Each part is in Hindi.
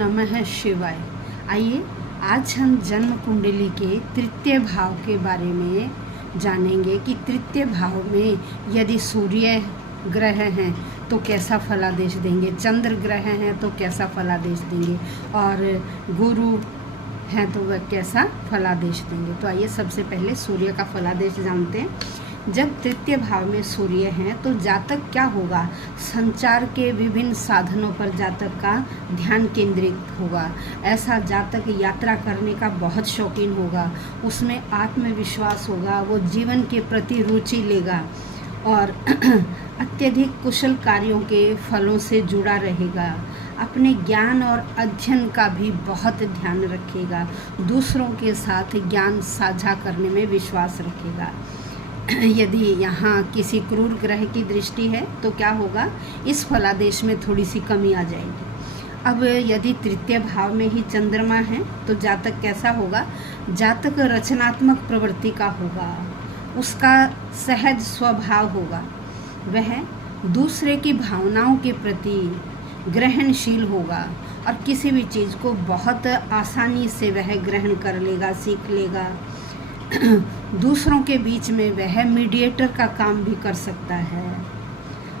नमः शिवाय। आइए आज हम जन्म कुंडली के तृतीय भाव के बारे में जानेंगे कि तृतीय भाव में यदि सूर्य ग्रह हैं तो कैसा फलादेश देंगे, चंद्र ग्रह हैं तो कैसा फलादेश देंगे और गुरु हैं तो वह कैसा फलादेश देंगे। तो आइए सबसे पहले सूर्य का फलादेश जानते हैं। जब तृतीय भाव में सूर्य हैं तो जातक क्या होगा, संचार के विभिन्न साधनों पर जातक का ध्यान केंद्रित होगा। ऐसा जातक यात्रा करने का बहुत शौकीन होगा, उसमें आत्मविश्वास होगा, वो जीवन के प्रति रुचि लेगा और अत्यधिक कुशल कार्यों के फलों से जुड़ा रहेगा। अपने ज्ञान और अध्ययन का भी बहुत ध्यान रखेगा, दूसरों के साथ ज्ञान साझा करने में विश्वास रखेगा। यदि यहाँ किसी क्रूर ग्रह की दृष्टि है तो क्या होगा, इस फलादेश में थोड़ी सी कमी आ जाएगी। अब यदि तृतीय भाव में ही चंद्रमा है तो जातक कैसा होगा, जातक रचनात्मक प्रवृत्ति का होगा, उसका सहज स्वभाव होगा, वह दूसरे की भावनाओं के प्रति ग्रहणशील होगा और किसी भी चीज़ को बहुत आसानी से वह ग्रहण कर लेगा, सीख लेगा। दूसरों के बीच में वह मीडिएटर का काम भी कर सकता है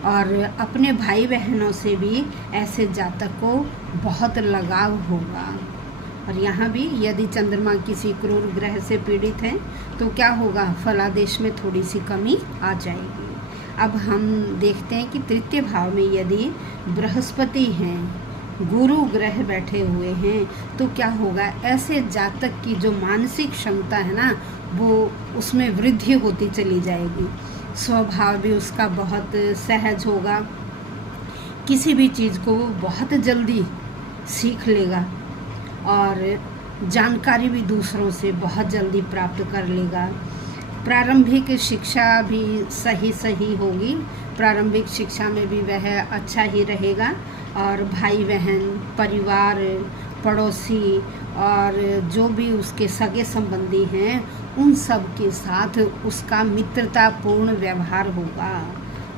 और अपने भाई बहनों से भी ऐसे जातक को बहुत लगाव होगा। और यहाँ भी यदि चंद्रमा किसी क्रूर ग्रह से पीड़ित हैं तो क्या होगा, फलादेश में थोड़ी सी कमी आ जाएगी। अब हम देखते हैं कि तृतीय भाव में यदि बृहस्पति हैं, गुरु ग्रह बैठे हुए हैं तो क्या होगा, ऐसे जातक की जो मानसिक क्षमता है ना, वो उसमें वृद्धि होती चली जाएगी। स्वभाव भी उसका बहुत सहज होगा, किसी भी चीज़ को वो बहुत जल्दी सीख लेगा और जानकारी भी दूसरों से बहुत जल्दी प्राप्त कर लेगा। प्रारंभिक शिक्षा भी सही होगी, प्रारंभिक शिक्षा में भी वह अच्छा ही रहेगा और भाई बहन, परिवार, पड़ोसी और जो भी उसके सगे संबंधी हैं उन सब के साथ उसका मित्रतापूर्ण व्यवहार होगा।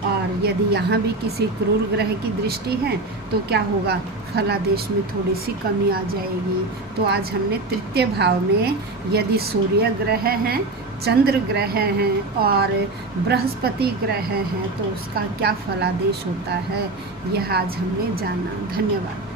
और यदि यहाँ भी किसी क्रूर ग्रह की दृष्टि है तो क्या होगा, फलादेश में थोड़ी सी कमी आ जाएगी। तो आज हमने तृतीय भाव में यदि सूर्य ग्रह हैं, चंद्र ग्रह हैं और बृहस्पति ग्रह हैं तो उसका क्या फलादेश होता है, यह आज हमने जाना। धन्यवाद।